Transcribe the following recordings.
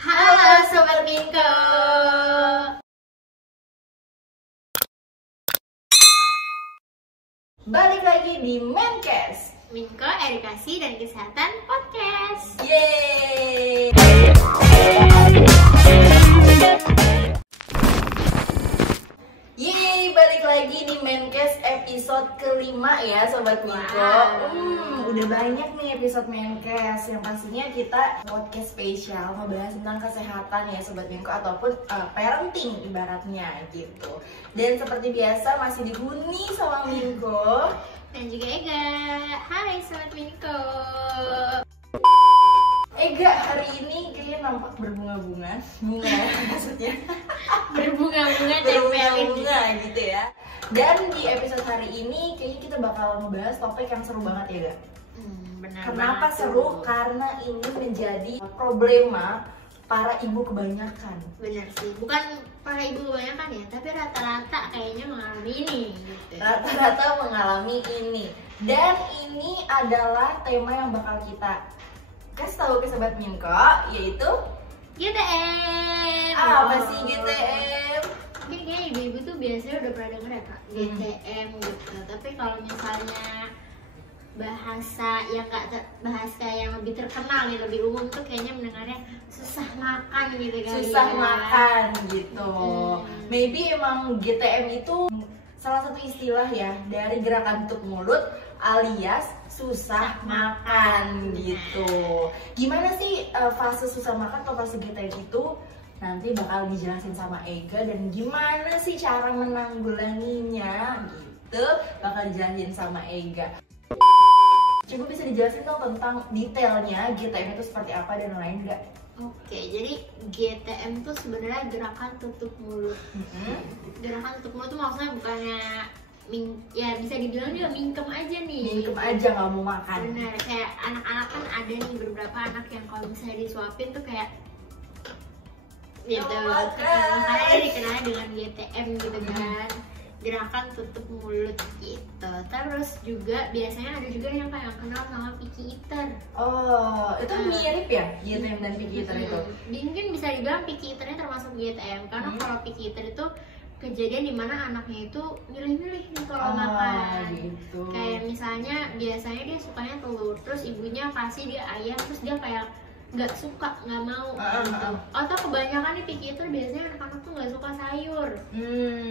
Halo Sobat Minko. Balik lagi di Menkes Minko Edukasi dan Kesehatan Podcast. Yeay. Yeay, balik lagi di Menkes episode kelima ya Sobat Minko. Udah banyak nih episode Menkes. Yang pastinya kita podcast spesial membahas tentang kesehatan ya Sobat Minko, ataupun parenting ibaratnya gitu. Dan seperti biasa masih dihuni sama Minko Dan juga Ega. Hai Sobat Minko. Ega hari ini kayaknya nampak berbunga-bunga. Bunga ya maksudnya. Berbunga-bunga tempelin. Berbunga gitu ya. Dan di episode hari ini kayaknya kita bakal ngebahas topik yang seru banget ya Ga? Benar. Kenapa banget seru? tuh. Karena ini menjadi problema para ibu kebanyakan. Benar sih. Bukan para ibu kebanyakan ya, tapi rata-rata kayaknya mengalami ini gitu. Rata-rata mengalami ini. Dan ini adalah tema yang bakal kita kasih tahu ke Sobat Minko, yaitu GTM. apa sih GTM? Mungkin kayaknya ibu-ibu tuh biasanya udah pernah denger ya Kak, GTM gitu. Tapi kalau misalnya bahasa yang bahasa yang lebih terkenal nih, lebih umum tuh kayaknya mendengarnya susah makan gitu kan. Susah makan gitu. Maybe emang GTM itu salah satu istilah ya dari gerakan tutup mulut alias susah makan gitu. Gimana sih fase susah makan atau fase GTM itu? Nanti bakal dijelasin sama Ega, dan gimana sih cara menanggulanginya gitu bakal dijelasin sama Ega. Coba bisa dijelasin dong tentang detailnya GTM itu seperti apa dan lain nggak? Oke, jadi GTM tuh sebenarnya gerakan tutup mulut. Gerakan tutup mulut tuh maksudnya bukannya ya bisa dibilang juga mingkem aja nih. Mingkem aja nggak mau makan. Bener, kayak anak-anak kan ada nih beberapa anak yang kalau misalnya disuapin tuh kayak gitu. Makanya dikenalnya dengan GTM gitu kan. Gerakan tutup mulut gitu. Terus juga biasanya ada juga yang kayak kenal sama picky eater. Oh, itu mirip ya GTM dan picky eater itu? Mungkin bisa dibilang picky eaternya termasuk GTM, karena kalau picky eater itu kejadian dimana anaknya itu milih-milih nih kalau makan. Gitu. Kayak misalnya biasanya dia sukanya telur, terus ibunya kasih dia ayam, terus dia kayak nggak suka, nggak mau gitu. Atau kebanyakan nih picky eater biasanya anak-anak tuh nggak suka sayur,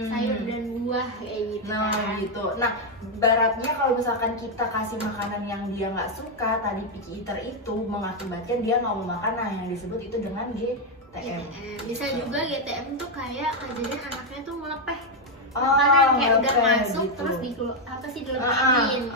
sayur dan buah kayak gitu. Nah kan. gitu. Nah, baratnya kalau misalkan kita kasih makanan yang dia nggak suka, tadi picky eater itu mengakibatkan dia nggak mau makan. Nah, yang disebut itu dengan GTM. Bisa juga GTM tuh kayak kejadian anaknya tuh melepeh makanan, kayak udah masuk gitu. terus dilepasin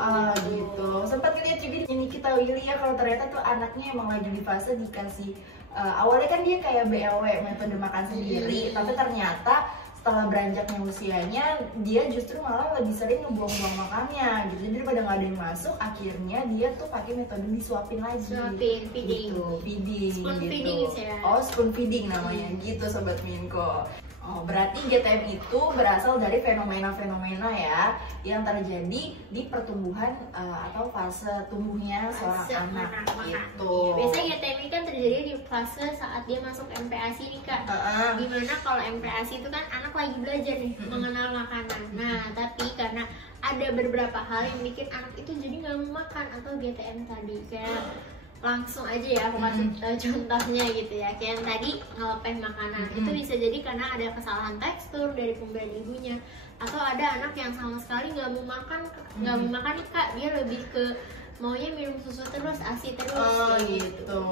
gitu. Sempat ngeliat juga di Nikita Willy ya, kalau ternyata tuh anaknya emang lagi di fase dikasih awalnya kan dia kayak BLW, metode makan sendiri, tapi ternyata setelah beranjaknya usianya dia justru malah lebih sering ngebuang-buang makannya gitu. Jadi daripada nggak ada yang masuk, akhirnya dia tuh pakai metode disuapin lagi. Feeding. Gitu, feeding Spoon gitu. feeding ya. Oh, spoon feeding namanya gitu Sobat Minko. Oh, berarti GTM itu berasal dari fenomena-fenomena ya yang terjadi di pertumbuhan atau fase tumbuhnya seorang anak gitu. Biasanya GTM ini kan terjadi di fase saat dia masuk MPASI nih Kak. Dimana kalau MPASI itu kan anak lagi belajar nih mengenal makanan. Nah, tapi karena ada beberapa hal yang bikin anak itu jadi nggak mau makan, atau GTM tadi kayak langsung aja ya aku kasih contohnya gitu ya, kayak yang tadi ngelepeh makanan. Itu bisa jadi karena ada kesalahan tekstur dari pemberian ibunya, atau ada anak yang sama sekali nggak mau makan nih Kak, dia lebih ke maunya minum susu terus, ASI terus gitu.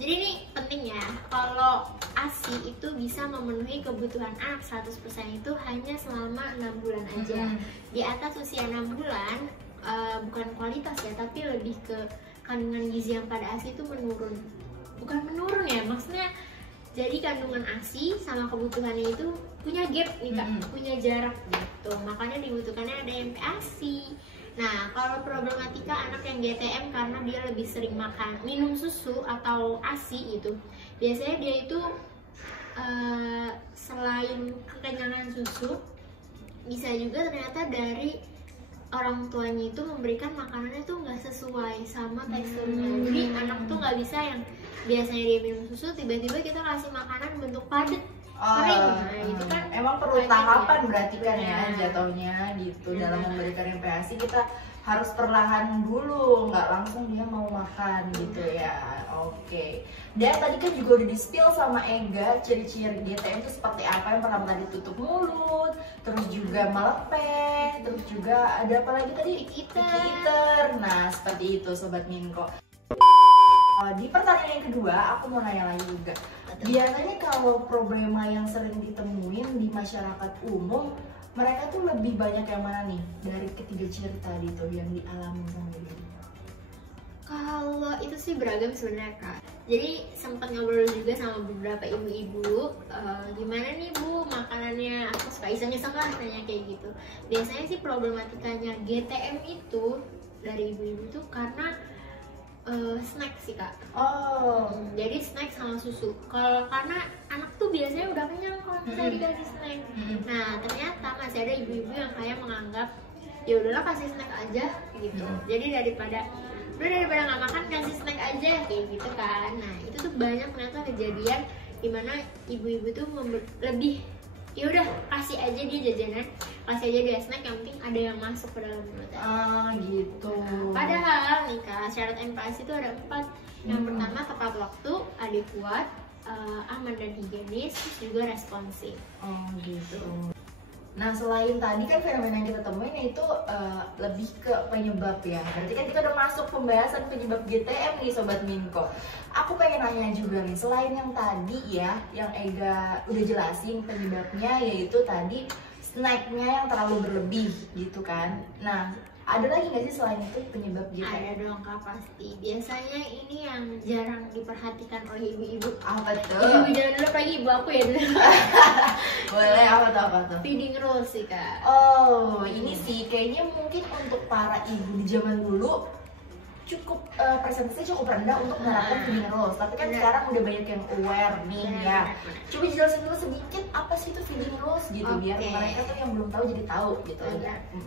Jadi ini penting ya, kalau ASI itu bisa memenuhi kebutuhan anak 100% itu hanya selama 6 bulan aja. Di atas usia 6 bulan bukan kualitas ya, tapi lebih ke kandungan gizi yang pada ASI itu menurun. Bukan menurun ya, maksudnya jadi kandungan ASI sama kebutuhannya itu punya gap nih Kak, punya jarak gitu. Makanya dibutuhkannya ada MPASI. Nah, kalau problematika anak yang GTM karena dia lebih sering minum susu atau ASI itu, biasanya dia itu selain kekenyangan susu, bisa juga ternyata dari orang tuanya itu memberikan makanannya tuh nggak sesuai sama teksturnya. Jadi anak tuh nggak bisa yang biasanya dia minum susu tiba-tiba kita kasih makanan bentuk padat kering. Nah, itu kan emang perlu tahapan berarti kan ya Iya. jatuhnya gitu. Dalam memberikan MPASI kita harus perlahan dulu, nggak langsung dia mau makan gitu ya. Oke. Dan tadi kan juga udah di-spill sama Ega ciri-ciri GTM itu seperti apa. Yang pertama tadi tutup mulut, terus juga melepeh, terus juga ada apa lagi tadi? Picky eater. Nah, seperti itu Sobat Minko. Di pertanyaan yang kedua, aku mau nanya lagi juga. Biasanya kalau problema yang sering ditemuin di masyarakat umum, mereka tuh lebih banyak yang mana nih dari ketiga ciri tadi tuh yang dialami sama diri? Kalau itu sih beragam sebenarnya Kak. Jadi sempat ngobrol juga sama beberapa ibu-ibu, gimana nih Bu makanannya, aku suka iseng-iseng lah nanya kayak gitu. Biasanya sih problematikanya GTM itu dari ibu-ibu tuh karena snack sih Kak. Jadi snack sama susu. Kalau karena anak tuh biasanya udah kenyang kalau misalnya dikasih snack. Nah ternyata masih ada ibu-ibu yang kayak menganggap ya udahlah kasih snack aja gitu. Jadi daripada nggak makan kasih snack aja kayak gitu kan. Nah itu tuh banyak ternyata kejadian dimana ibu-ibu tuh lebih ya udah kasih aja dia jajanan, kasih aja dia snack, yang penting ada yang masuk ke dalam mulutnya. Gitu. Padahal nih Kak, syarat MPASI itu ada 4. Yang pertama tepat waktu, adekuat, aman dan higienis, terus juga responsif. Gitu. Nah selain tadi kan fenomena yang kita temuin itu lebih ke penyebab ya. Berarti kan kita udah masuk pembahasan penyebab GTM nih Sobat Minko. Aku pengen nanya juga nih, selain yang tadi ya, yang Ega udah jelasin penyebabnya, yaitu tadi snacknya yang terlalu berlebih gitu kan. Nah ada lagi nggak sih selain itu penyebab GTM? Ada dong Kak pasti. Biasanya ini yang jarang diperhatikan oleh ibu-ibu. Apa tuh? Ibu jangan dulu, apalagi ibu aku ya dulu. Boleh, apa tuh? Feeding rules sih Kak. Ini sih kayaknya mungkin untuk para ibu di zaman dulu cukup presentasinya cukup rendah untuk menerapkan feeding rules. Tapi kan sekarang udah banyak yang aware nih ya. Coba jelasin dulu sedikit apa sih itu feeding rules gitu, biar mereka tuh yang belum tahu jadi tahu gitu.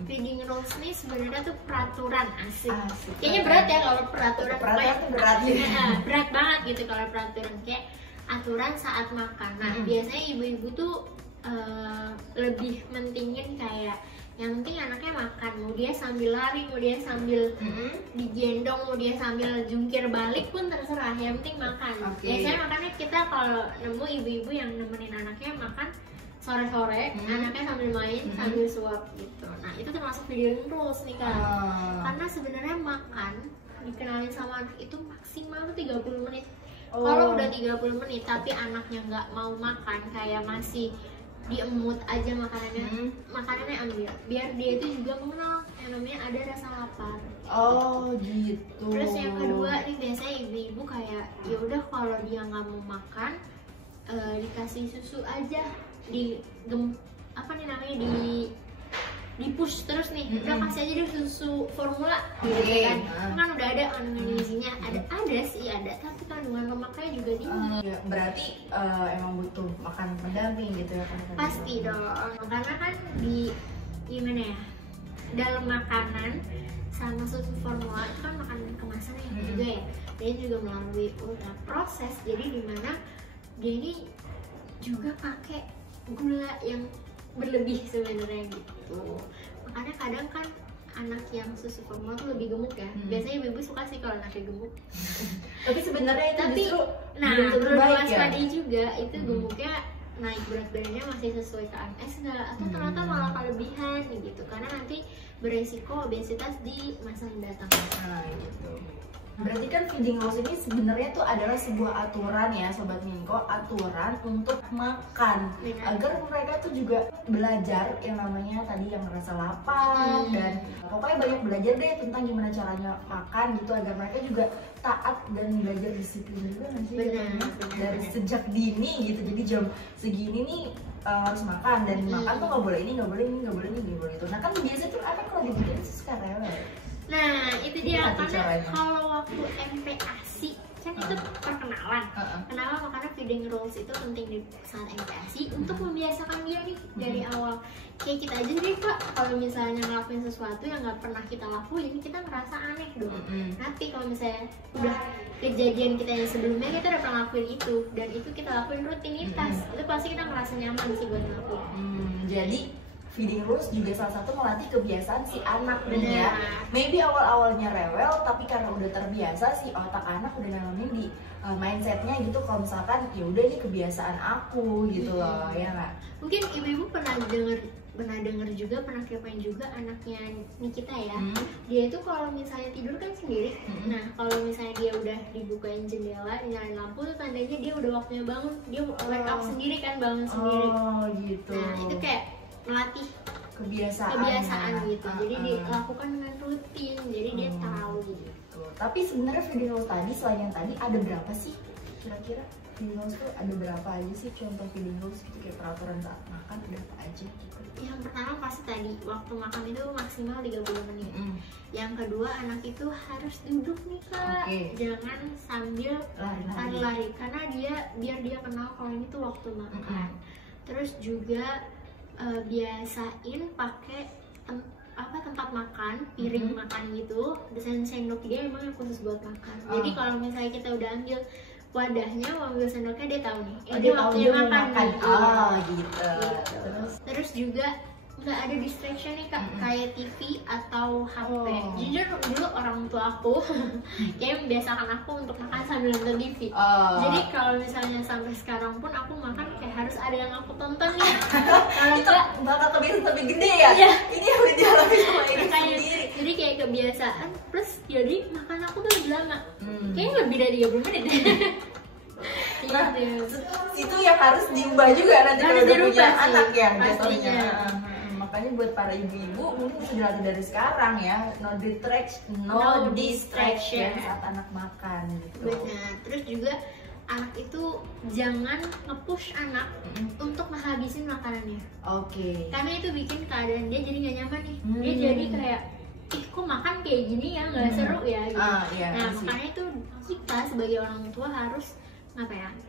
Feeding rules nih sebenarnya tuh peraturan asik. Kayaknya berat ya kalau peraturan. Peraturan tuh berat ya. Berat banget gitu kalau peraturan, kayak aturan saat makan. Nah biasanya ibu-ibu tuh lebih mentingin kayak yang penting anaknya makan, mau dia sambil lari, mau dia sambil digendong, mau dia sambil jungkir balik pun terserah, yang penting makan. Biasanya makanya kita kalau nemu ibu-ibu yang nemenin anaknya makan sore-sore, anaknya sambil main, sambil suap gitu. Nah itu termasuk feeding rules nih Kak. Karena sebenarnya makan dikenalin sama anak itu maksimal tuh 30 menit. Kalau udah 30 menit tapi anaknya nggak mau makan, kayak masih diemut aja makanannya ambil, biar dia itu juga mengenal yang namanya ada rasa lapar. Gitu. Terus yang kedua nih biasanya ibu-ibu kayak ya udah kalau dia nggak mau makan dikasih susu aja, di push terus nih, udah kasih aja dia susu formula gitu kan. Kan udah ada kandungan gizinya, ada sih tapi kandungan lemaknya juga tinggi. Berarti emang butuh makan pendamping gitu ya kan? Pasti dong, karena kan gimana ya, dalam makanan sama susu formula itu kan makanan kemasan juga ya, dia juga melalui ultra proses, jadi dimana dia ini juga pakai gula yang berlebih sebenarnya gitu. Makanya kadang kan anak yang susu formula tuh lebih gemuk ya. Biasanya ibu-ibu suka sih kalau anaknya gemuk. Tapi sebenarnya itu justru perlu diwaspadai juga, itu gemuknya naik berat badannya masih sesuai KMS nggak, atau ternyata malah kelebihan gitu, karena nanti beresiko obesitas di masa mendatang. Gitu. Berarti kan feeding rules ini sebenarnya tuh adalah sebuah aturan ya Sobat Minko, aturan untuk makan agar mereka tuh juga belajar yang namanya tadi yang rasa lapar dan pokoknya banyak belajar deh tentang gimana caranya makan gitu, agar mereka juga taat dan belajar disiplin juga nggak sih? Dari sejak dini gitu, jadi jam segini nih harus makan, dan makan tuh nggak boleh ini, nggak boleh ini, nggak boleh ini, nggak boleh itu. Nah kan biasanya tuh anak kalau dibikin suka rewel. Nah itu dia, karena kalau waktu MPASI kan itu perkenalan. Kenapa? Karena feeding rules itu penting di saat MPASI untuk membiasakan dia nih dari awal. Kayak kita aja deh Kak, kalau misalnya ngelakuin sesuatu yang nggak pernah kita lakuin, kita ngerasa aneh dong. Tapi kalau misalnya udah kejadian kita yang sebelumnya kita udah pernah ngelakuin itu dan itu kita lakuin rutinitas, itu pasti kita ngerasa nyaman sih buat ngelakuin. Jadi feeding rules juga salah satu melatih kebiasaan si anak nih ya. Maybe awal-awalnya rewel, tapi karena udah terbiasa si otak anak udah nanamin di mindsetnya gitu. Kalau misalkan ya udah ini kebiasaan aku gitu loh, ya nggak? Mungkin ibu-ibu pernah denger juga, pernah kepoin juga anaknya Nikita ya. Dia itu kalau misalnya tidur kan sendiri. Nah kalau misalnya dia udah dibukain jendela, nyalain lampu tuh tandanya dia udah waktunya bangun. Dia wake up sendiri kan, bangun sendiri. Gitu. Nah itu kayak melatih kebiasaan gitu. Jadi dilakukan dengan rutin. Jadi dia tahu gitu. Tapi sebenarnya feeding rules tadi selain yang tadi ada berapa sih kira-kira? Feeding rules tuh ada berapa aja sih contoh feeding rules itu, kayak peraturan saat makan berapa aja gitu? Yang pertama pasti tadi waktu makan itu maksimal 30 menit. Yang kedua anak itu harus duduk nih Kak. Jangan sambil lari-lari karena biar dia kenal kalau ini tuh waktu makan. Terus juga biasain pakai tempat makan, piring makan gitu, dan sendok dia emang yang khusus buat makan. Jadi kalau misalnya kita udah ambil wadahnya, ambil sendoknya, dia tahu nih, ini waktunya makan gitu. Terus juga nggak ada distraction nih Kak, kayak TV atau HP. Jujur dulu orang tua aku kayak membiasakan aku untuk makan sambil nonton TV. Jadi kalau misalnya sampai sekarang pun aku makan kayak harus ada yang aku tonton nih. Kalau enggak bakal kebiasaan lebih gede ya. Ini yang udah dialami sama ini sendiri. Jadi kayak kebiasaan plus jadi makan aku tuh lebih lama. Kayaknya lebih dari 30 menit. Nah, itu yang harus diubah juga nanti kalau udah punya anak ya jatuhnya. Makanya buat para ibu-ibu mungkin bisa dilatih dari sekarang ya, no distraction saat anak makan gitu. Benar. Terus juga anak itu jangan nge-push anak untuk menghabisin makanannya. Karena itu bikin keadaan dia jadi nggak nyaman nih. Dia jadi kayak, ih kok makan kayak gini ya, nggak seru ya gitu. Nah makanya itu kita sebagai orang tua harus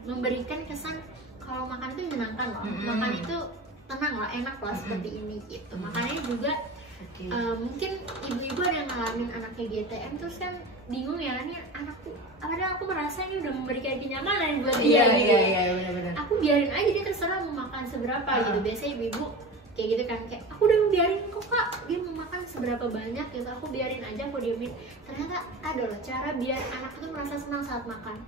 memberikan kesan kalau makan itu menyenangkan loh. Makan itu tenang lah, enak lah seperti ini gitu. Makanya juga mungkin ibu-ibu ada yang ngalamin anaknya GTM terus kan bingung ya, nih anakku, padahal aku merasa ini udah memberikan kenyamanan buat dia gitu. Benar-benar. Aku biarin aja dia terserah mau makan seberapa gitu. Biasanya ibu-ibu kayak gitu kan, kayak aku udah biarin kok Kak, dia mau makan seberapa banyak gitu, aku biarin aja, aku diemin. Ternyata ada loh cara biar anak itu merasa senang saat makan.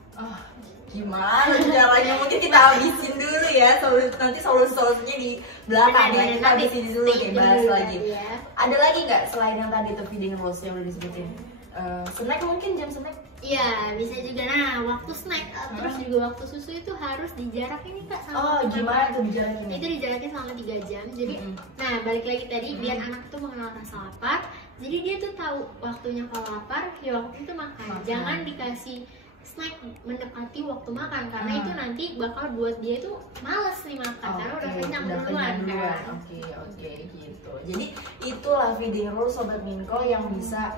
Gimana caranya? Mungkin kita habisin dulu ya, nanti solusinya di belakang ya. Kita habisin dulu deh, bahas lagi. Ada lagi nggak selain yang tadi tuh feeding rules yang udah disebutin? Snack mungkin, jam snack? Iya, bisa juga. Nah, waktu snack terus juga waktu susu itu harus dijarakin nih Kak sama gimana tuh dijarakin? Itu dijarakin selama 3 jam. Jadi, nah balik lagi tadi biar anak tuh mengenal rasa lapar. Jadi dia tuh tahu waktunya kalau lapar, ya waktu itu makan. Jangan dikasih snack mendekati waktu makan karena itu nanti bakal buat dia tuh males nih makan karena udah kenyang duluan kan. Oke gitu. Jadi itulah feeding rules Sobat Minko yang bisa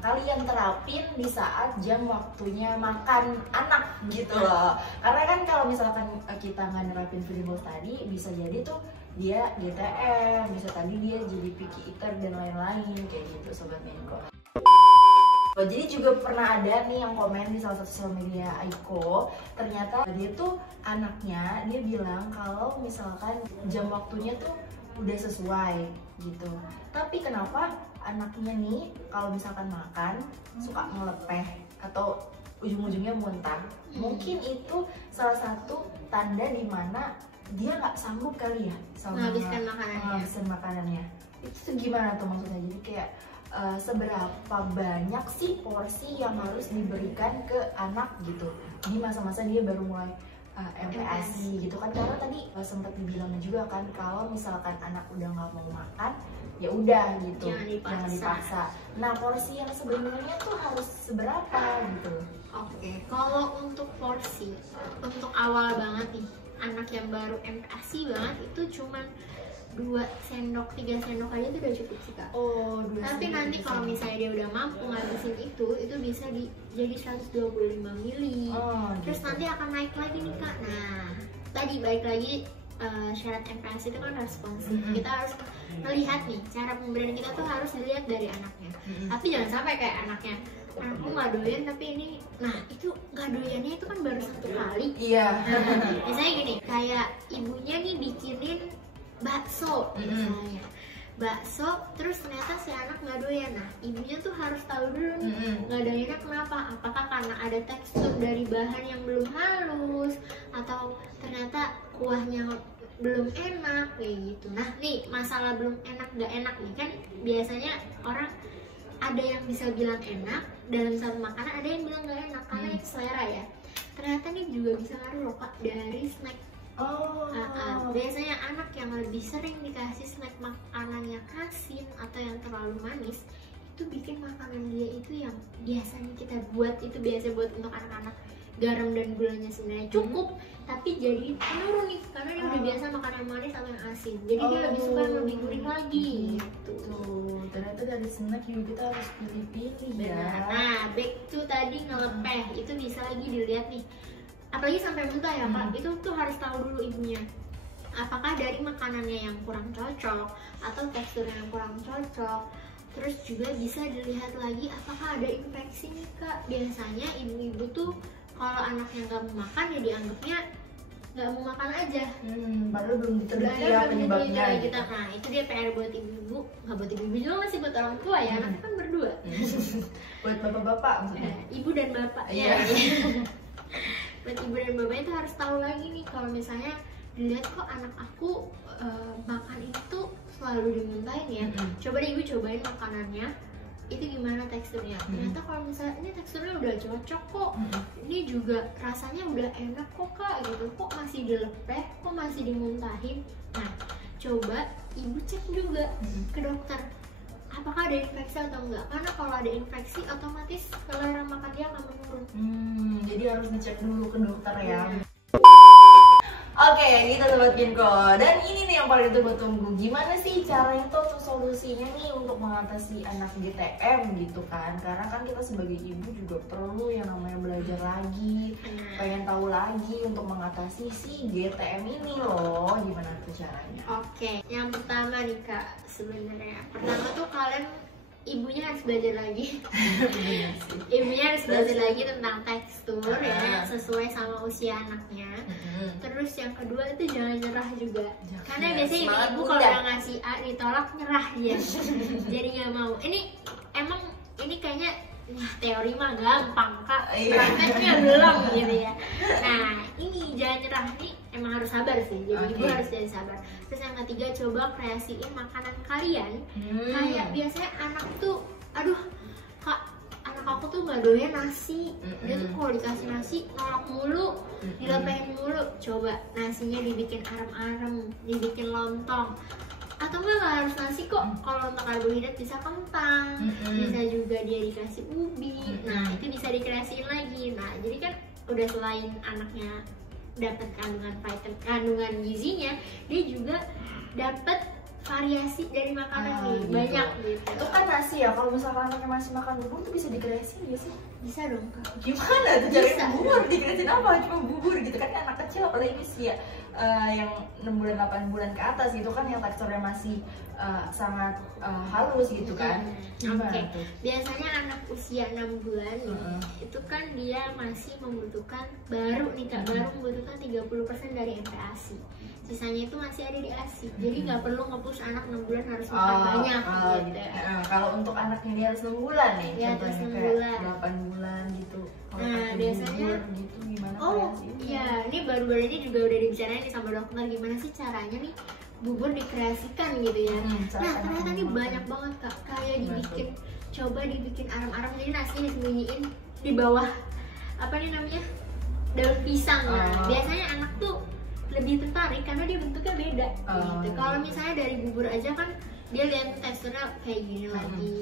kalian terapin di saat jam waktunya makan anak gitu loh. Karena kan kalau misalkan kita nggak nerapin feeding rules tadi, bisa jadi tuh dia GTM, bisa tadi dia jadi picky eater dan lain-lain kayak gitu Sobat Minko. Jadi juga pernah ada nih yang komen di salah satu sosial media Aiko, ternyata dia tuh anaknya, dia bilang kalau misalkan jam waktunya tuh udah sesuai gitu, tapi kenapa anaknya nih kalau misalkan makan suka melepeh atau ujung-ujungnya muntah. Mungkin itu salah satu tanda dimana dia nggak sanggup kali ya menghabiskan makanannya. Itu gimana tuh maksudnya? Jadi kayak seberapa banyak sih porsi yang harus diberikan ke anak gitu di masa-masa dia baru mulai MPASI gitu kan. Karena tadi sempat dibilang juga kan kalau misalkan anak udah nggak mau makan ya udah gitu, jangan dipaksa. Nah porsi yang sebenarnya tuh harus seberapa gitu? Kalau untuk porsi untuk awal banget nih anak yang baru MPASI banget itu cuman 2 sendok 3 sendok aja itu udah cukup sih kak. Oh, tapi nanti kalau misalnya dia udah mampu ngabisin itu bisa jadi 125 mili. Terus gitu. nanti akan naik lagi nih kak. Nah tadi balik lagi syarat MPASI itu kan responsif. Kita harus melihat nih cara pemberian kita tuh harus dilihat dari anaknya. Tapi jangan sampai kayak anaknya aku nggak doyan tapi ini, nah itu nggak doyannya itu kan baru 1 kali. Iya. Misalnya gini, kayak ibunya nih bikinin bakso misalnya, bakso terus ternyata si anak nggak doyan. Nah ibunya tuh harus tahu dulu nih nggak doyannya kenapa, apakah karena ada tekstur dari bahan yang belum halus atau ternyata kuahnya belum enak kayak gitu. Nah nih masalah belum enak nggak enak nih kan biasanya orang ada yang bisa bilang enak dalam satu makanan, ada yang bilang nggak enak karena itu selera ya. Ternyata nih juga bisa ngaruh loh kak dari snack. Biasanya anak yang lebih sering dikasih snack makanan yang asin atau yang terlalu manis itu bikin makanan dia itu yang biasanya kita buat itu biasa buat untuk anak-anak garam dan gulanya sebenarnya cukup, tapi jadi menurun nih karena dia udah biasa makan yang manis atau yang asin, jadi dia lebih suka yang lebih gurih lagi gitu. Ternyata dari snack juga kita harus pilih-pilih ya. Nah back to tadi ngelepeh itu bisa lagi dilihat nih, apalagi sampai muntah ya kak, itu tuh harus tahu dulu ibunya apakah dari makanannya yang kurang cocok atau teksturnya yang kurang cocok. Terus juga bisa dilihat lagi apakah ada infeksi nih kak. Biasanya ibu-ibu tuh kalau anaknya nggak mau makan ya dianggapnya nggak mau makan aja, padahal belum diteliti ya penyebabnya gitu. Nah itu dia PR buat ibu-ibu, nggak buat ibu-ibu juga masih buat orang tua ya, anaknya kan berdua. Buat bapak-bapak maksudnya. Ibu dan bapak ya. Buat ibu dan bapak itu harus tahu lagi nih kalau misalnya dilihat kok anak aku makan itu selalu dimuntahin ya, coba deh ibu cobain makanannya itu gimana teksturnya. Ternyata kalau misalnya ini teksturnya udah cocok kok, ini juga rasanya udah enak kok kak gitu, kok masih dilepeh, kok masih dimuntahin. Nah coba ibu cek juga ke dokter apakah ada infeksi atau enggak, karena kalau ada infeksi otomatis selera makan dia akan menurun. Jadi harus dicek dulu ke dokter ya. Oke, gitu Sobat Kinko. Dan ini nih yang paling ditunggu-tunggu. Gimana sih caranya tuh untuk solusinya nih untuk mengatasi anak GTM gitu kan? Karena kan kita sebagai ibu juga perlu yang namanya belajar lagi, pengen tahu lagi untuk mengatasi si GTM ini loh. Gimana tuh caranya? Oke, yang pertama nih kak, sebenarnya pertama tuh kalian ibunya harus belajar lagi. Ibunya harus belajar lagi tentang tekstur ya, sesuai sama usia anaknya. Terus yang kedua itu jangan nyerah juga, karena biasanya ibu kalau udah ngasih A ditolak nyerah dia. Jadi nggak mau. Ini emang ini kayaknya teori mah gampang kak, prakteknya belum gitu ya. Nah ini jangan nyerah, ini emang harus sabar sih, jadi ibu harus jadi sabar. Terus yang ketiga, coba kreasiin makanan kalian. Kayak biasanya anak tuh, aduh kak, anak aku tuh nggak doyan nasi, dia tuh kalau dikasih nasi nolak mulu, dilepehin mulu. Coba nasinya dibikin arem-arem, dibikin lontong, atau nggak harus nasi kok. Kalau untuk karbohidrat bisa kentang, bisa juga dia dikasih ubi. Nah itu bisa dikreasiin lagi. Nah jadi kan udah selain anaknya dapat kandungan gizinya, dia juga dapat variasi dari makanan nih, gitu. Banyak gitu. Itu kan nasi ya, kalau misalkan anaknya masih makan bubur tuh bisa dikreasin ya sih? Bisa dong kak. Gimana tuh cari bubur, dikreasin apa? Cuma bubur gitu kan, anak kecil apalagi usia yang 6 bulan 8 bulan ke atas gitu kan, yang teksturnya masih sangat halus gitu kan. Oke. Biasanya anak usia 6 bulan itu kan dia masih membutuhkan baru nih kak, baru membutuhkan 30% dari MPASI. Sisanya itu masih ada di ASI. Jadi nggak perlu nge-push anak 6 bulan harus makan banyak gitu. Kalau untuk anak ini harus 6 bulan nih, ya, contohnya kayak 8 bulan gitu. Nah biasanya gitu gimana? Iya, ini baru-baru ini juga udah dibicarain nih sama dokter gimana sih caranya nih bubur dikreasikan gitu ya. Nah ternyata nih banyak banget kak, kayak dibikin, coba dibikin arem-arem, jadi nasinya disembunyiin di bawah apa nih namanya, daun pisang. Nah biasanya anak tuh lebih tertarik karena dia bentuknya beda gitu. Kalau misalnya dari bubur aja kan dia lihat teksturnya kayak gini lagi,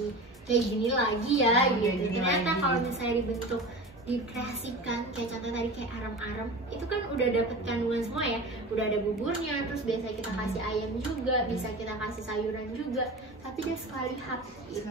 kayak gini lagi ya gitu. Ternyata kalau misalnya dibentuk dikreasikan, kayak contoh tadi kayak arem-arem itu kan udah dapet kandungan semua ya, udah ada buburnya, terus biasa kita kasih ayam juga, bisa kita kasih sayuran juga, tapi dia sekali hap gitu.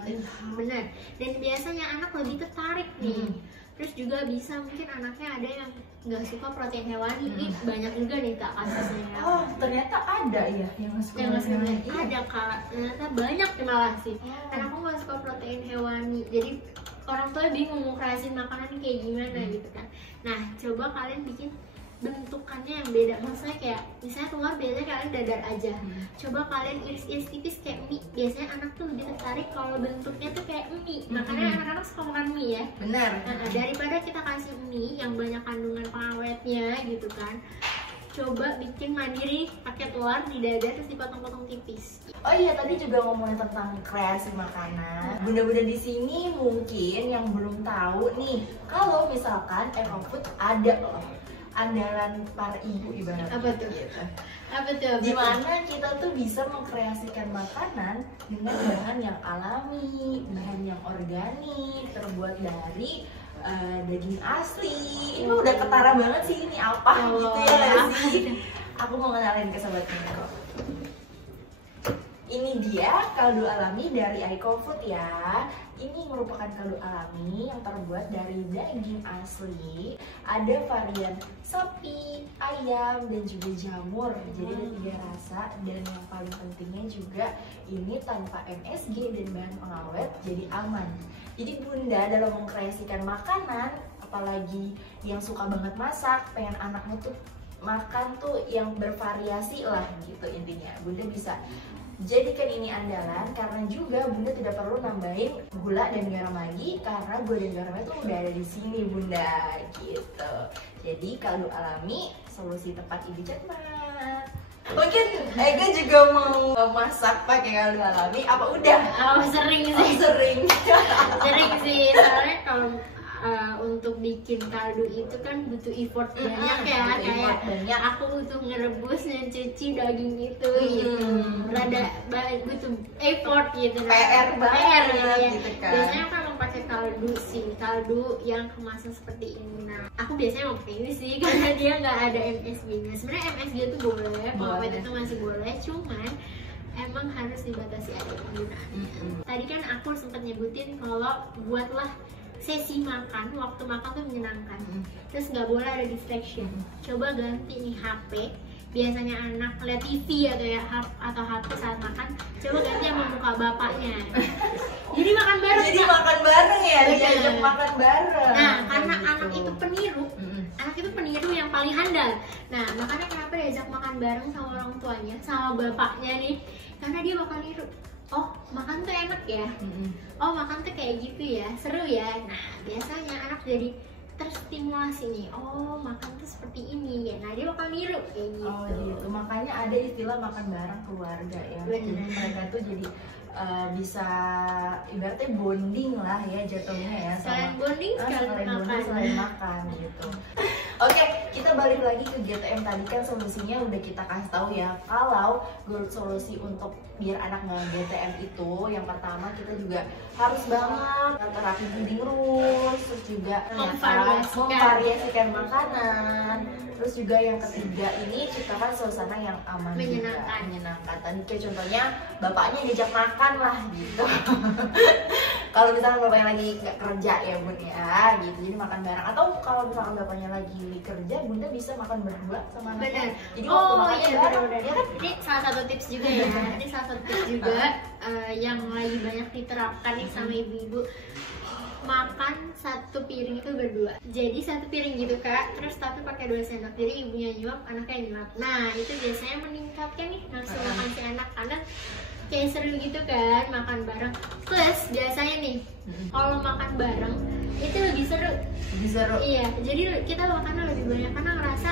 Benar. Dan biasanya anak lebih tertarik nih. Terus juga bisa mungkin anaknya ada yang nggak suka protein hewani, nih banyak juga nih Kak kasusnya. Oh ternyata ada ya yang nggak suka protein hewani. Ada Kak, ternyata banyak malah sih. Anakku nggak suka protein hewani, jadi orang tua bingung mau kreasiin makanan kayak gimana gitu kan. Nah coba kalian bikin bentukannya yang beda, maksudnya kayak misalnya telur biasanya kalian dadar aja, coba kalian iris-iris tipis kayak mie. Biasanya anak tuh lebih tertarik kalau bentuknya tuh kayak mie, makanya anak-anak suka makan mie ya. Benar. Nah, daripada kita kasih mie yang banyak kandungan pengawetnya gitu kan, coba bikin mandiri pakai telur di dadar terus dipotong-potong tipis. Oh iya, tadi juga ngomongin tentang kreasi makanan. Bunda-bunda di sini mungkin yang belum tahu nih, kalau misalkan EcoFood ada loh andalan para ibu ibaratnya. Apa tuh? Gitu. Apa tuh? Dimana kita tuh bisa mengkreasikan makanan dengan bahan yang alami, bahan yang organik, terbuat dari daging asli. Ini udah ketara banget sih, ini apa gitu ya nggak sih? Aku mau kenalin ke sobat Miko. Ini dia kaldu alami dari EcoFood ya. Ini merupakan kaldu alami yang terbuat dari daging asli. Ada varian sapi, ayam, dan juga jamur. Jadi ada 3 rasa, dan yang paling pentingnya juga ini tanpa MSG dan bahan pengawet, jadi aman. Jadi bunda dalam mengkreasikan makanan, apalagi yang suka banget masak, pengen anaknya tuh makan tuh yang bervariasi lah gitu intinya. Bunda bisa jadikan ini andalan karena juga bunda tidak perlu nambahin gula dan garam lagi karena gula dan garamnya tuh udah ada di sini bunda gitu. Jadi kaldu alami solusi tepat ibu cermat. Mungkin Ega juga mau masak pakai kaldu alami apa udah? Oh sering sih. Sering sih soalnya kalau untuk bikin kaldu itu kan butuh effort banyak ya, kayak banyak. Aku butuh ngerebus dan cuci daging itu gitu, rada butuh effort gitu, PR banget gitu kan. Biasanya aku emang pakai kaldu sih, kaldu yang kemasan seperti ini. Nah aku biasanya mau pakai ini sih karena dia nggak ada MSG-nya. Sebenarnya MSG itu boleh, pengawet itu masih boleh, cuman emang harus dibatasi aja penggunaannya. Tadi kan aku sempat nyebutin kalau buatlah sesi makan, waktu makan tuh menyenangkan, terus nggak boleh ada distraction. Coba ganti nih HP, biasanya anak lihat TV atau HP saat makan, coba ganti sama muka bapaknya. Jadi makan bareng. Jadi makan bareng ya, diajak makan bareng. Nah karena anak itu peniru, anak itu peniru yang paling handal. Nah makanya kenapa diajak makan bareng sama orang tuanya, sama bapaknya nih, karena dia bakal niru. Oh makan tuh enak ya, oh makan tuh kayak gitu ya, seru ya. Nah biasanya anak jadi terstimulasi nih, oh makan tuh seperti ini ya. Nah dia bakal niru kayak gitu. Oh gitu, makanya ada istilah makan bareng keluarga ya. Jadi mereka tuh jadi bisa ibaratnya bonding lah ya jatuhnya ya. Selain bonding, selain makan gitu. Oke, kita balik lagi ke GTM tadi kan solusinya udah kita kasih tahu ya. Kalau solusi untuk biar anak nggak GTM itu, yang pertama kita juga harus banget terapin feeding rules, terus juga memvariasikan makanan. Terus juga yang ketiga ini ciptakan suasana yang aman, menyenangkan. Tadi kayak contohnya bapaknya diajak makan lah gitu. Kalau misalnya bapaknya lagi nggak kerja ya bun ya, gitu jadi makan bareng. Atau kalau misalnya bapaknya lagi kerja, bunda bisa makan berdua sama anaknya. Jadi waktu makan bareng. Ya kan? Ini salah satu tips juga ya. Ini salah satu tips juga yang lagi banyak diterapkan nih sama ibu-ibu. Makan satu piring itu berdua, jadi satu piring gitu kak, terus tapi pakai 2 sendok, jadi ibunya nyuap, anaknya nyuap. Nah itu biasanya meningkatkan nih nafsu makan si anak, karena kayak seru gitu kan makan bareng. Plus biasanya nih kalau makan bareng itu lebih seru. Iya, jadi kita makannya lebih banyak karena ngerasa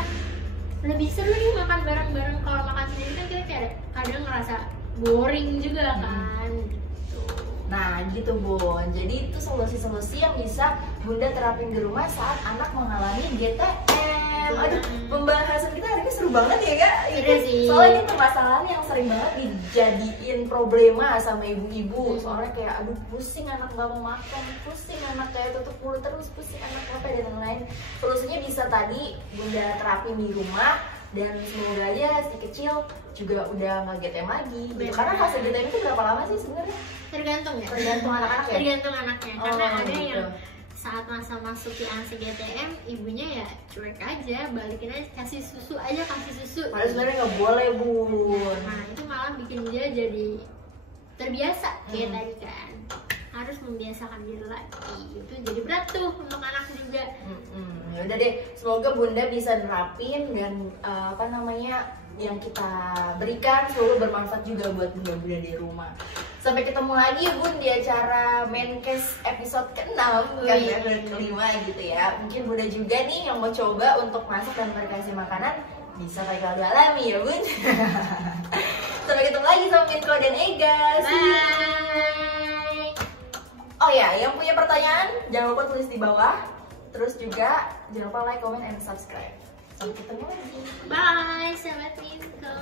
lebih seru nih makan bareng-bareng. Kalau makan sendiri kan kita kayak kadang ngerasa boring juga kan. Nah gitu bun, jadi itu solusi-solusi yang bisa bunda terapin di rumah saat anak mengalami GTM. Aduh, pembahasan kita hari ini seru seru banget ya kak. Seru sih. Soalnya ini permasalahan yang sering banget dijadiin problema sama ibu-ibu. Soalnya kayak aduh pusing anak nggak mau makan, pusing anak kayak tutup mulut terus, pusing anak apa dan lain-lain. Solusinya bisa tadi Bunda terapin di rumah, dan semoga aja si kecil juga udah nggak GTM lagi. Gitu. Karena fase GTM itu berapa lama sih sebenarnya? Tergantung ya. Tergantung anak-anak ya. Tergantung anaknya. Karena ada gitu. yang saat masa masuki ASI GTM, ibunya ya cuek aja, balikin aja, kasih susu aja, kasih susu. Padahal sebenarnya nggak boleh bun. Nah itu malah bikin dia jadi terbiasa kayak tadi kan. Harus membiasakan diri lagi. Itu jadi berat tuh untuk anak juga. Ya udah deh, semoga Bunda bisa nerapin dan apa namanya yang kita berikan semoga bermanfaat juga buat bunda-bunda di rumah. Sampai ketemu lagi Bun di acara Menkes episode ke-6 kan ya, ke-5 gitu ya. Mungkin Bunda juga nih yang mau coba untuk masak dan berkasih makanan bisa pakai kaldu alami ya Bun. Sampai ketemu lagi sama Minko dan Ega. Bye. Oh ya, yang punya pertanyaan jangan lupa tulis di bawah. Terus juga jangan lupa like, comment, and subscribe. Sampai ketemu lagi. Bye, sahabat Minko.